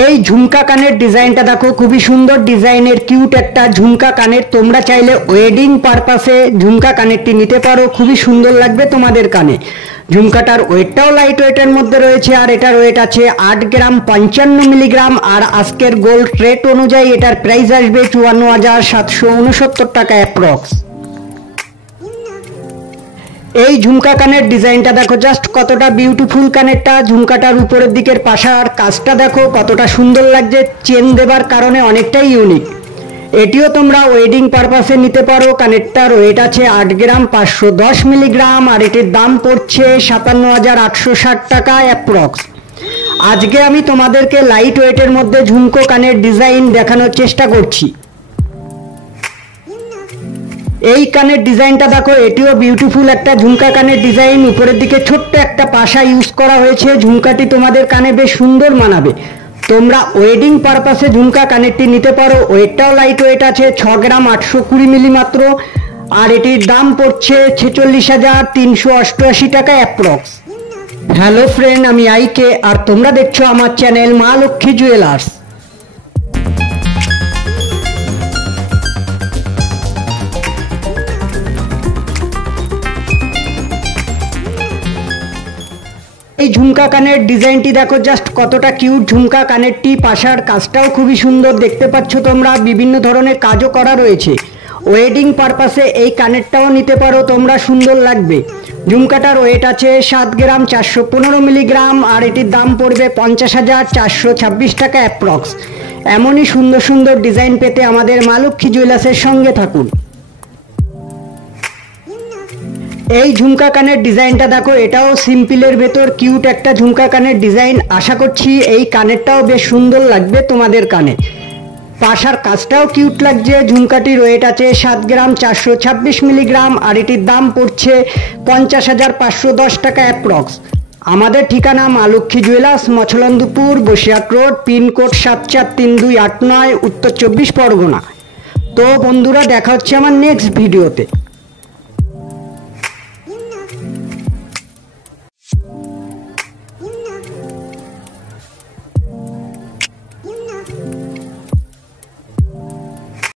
এই ঝুমকা কানের ডিজাইনটা দেখো, খুবই সুন্দর ডিজাইনের কিউট একটা ঝুমকা কানের। তোমরা চাইলে ওয়েডিং পারপাসে ঝুমকা কানেরটি নিতে পারো, খুবই সুন্দর লাগবে তোমাদের কানে। ঝুমকাটার ওয়েটটাও লাইট ওয়েটের মধ্যে রয়েছে, আর এটার ওয়েট আছে 8 গ্রাম 55 মিলিগ্রাম। আর আজকের গোল্ড রেট অনুযায়ী এটার প্রাইস আসবে 54,769 টাকা অ্যাপ্রক্স। এই ঝুমকা কানের ডিজাইনটা দেখো জাস্ট কতটা বিউটিফুল কানেরটা। ঝুমকাটার উপরের দিকের পাশার কাজটা দেখো কতটা সুন্দর লাগছে, চেন দেবার কারণে অনেকটাই ইউনিক। এটিও তোমরা ওয়েডিং পারপাসে নিতে পারো। কানেরটার ওয়েট আছে 8 গ্রাম 510 মিলিগ্রাম, আর এটির দাম পড়ছে 57,860 টাকা অ্যাপ্রক্স। আজকে আমি তোমাদেরকে লাইট ওয়েটের মধ্যে ঝুমকো কানের ডিজাইন দেখানোর চেষ্টা করছি। এই কানের ডিজাইনটা দেখো, এটিও বিউটিফুল একটা ঝুমকা কানের ডিজাইন। উপরের দিকে ছোট্ট একটা পাশা ইউজ করা হয়েছে। ঝুমকাটি তোমাদের কানে বেশ সুন্দর মানাবে। তোমরা ওয়েডিং পারপাসে ঝুমকা কানেরটি নিতে পারো। ওয়েটটাও লাইট ওয়েট আছে, 6 গ্রাম 820 মিলি মাত্র। আর এটির দাম পড়ছে 46,388 টাকা অ্যাপ্রক্স। হ্যালো ফ্রেন্ড, আমি আইকে, আর তোমরা দেখছো আমার চ্যানেল মা লক্ষ্মী জুয়েলার্স। এই ঝুমকা কানের ডিজাইনটি দেখো জাস্ট কতটা কিউট। ঝুমকা কানেরটি পাশার কাজটাও খুবই সুন্দর দেখতে পাচ্ছ তোমরা, বিভিন্ন ধরনের কাজও করা রয়েছে। ওয়েডিং পারপাসে এই কানেরটাও নিতে পারো তোমরা, সুন্দর লাগবে। ঝুমকাটার ওয়েট আছে 7 গ্রাম 415 মিলিগ্রাম, আর এটির দাম পড়বে 50,426 টাকা অ্যাপ্রক্স। এমনই সুন্দর সুন্দর ডিজাইন পেতে আমাদের মা লক্ষ্মী জুয়েলার্সের সঙ্গে থাকুন। এই ঝুমকা কানের ডিজাইনটা দেখো, এটাও সিম্পলের ভেতর কিউট একটা ঝুমকা কানের ডিজাইন। আশা করছি এই কানেরটাও বেশ সুন্দর লাগবে তোমাদের কানে। পাশার কাজটাও কিউট লাগছে। ঝুমকাটির ওয়েট আছে 7 গ্রাম 426 মিলিগ্রাম, আর এটির দাম পড়ছে 50,510 টাকা অ্যাপ্রক্স। আমাদের ঠিকানা মা Lakshmi jewellers, Machhlandapur, Basirhat road, pincode 743289, উত্তর 24 পরগনা। তো বন্ধুরা, দেখা হচ্ছে আমার নেক্সট ভিডিওতে।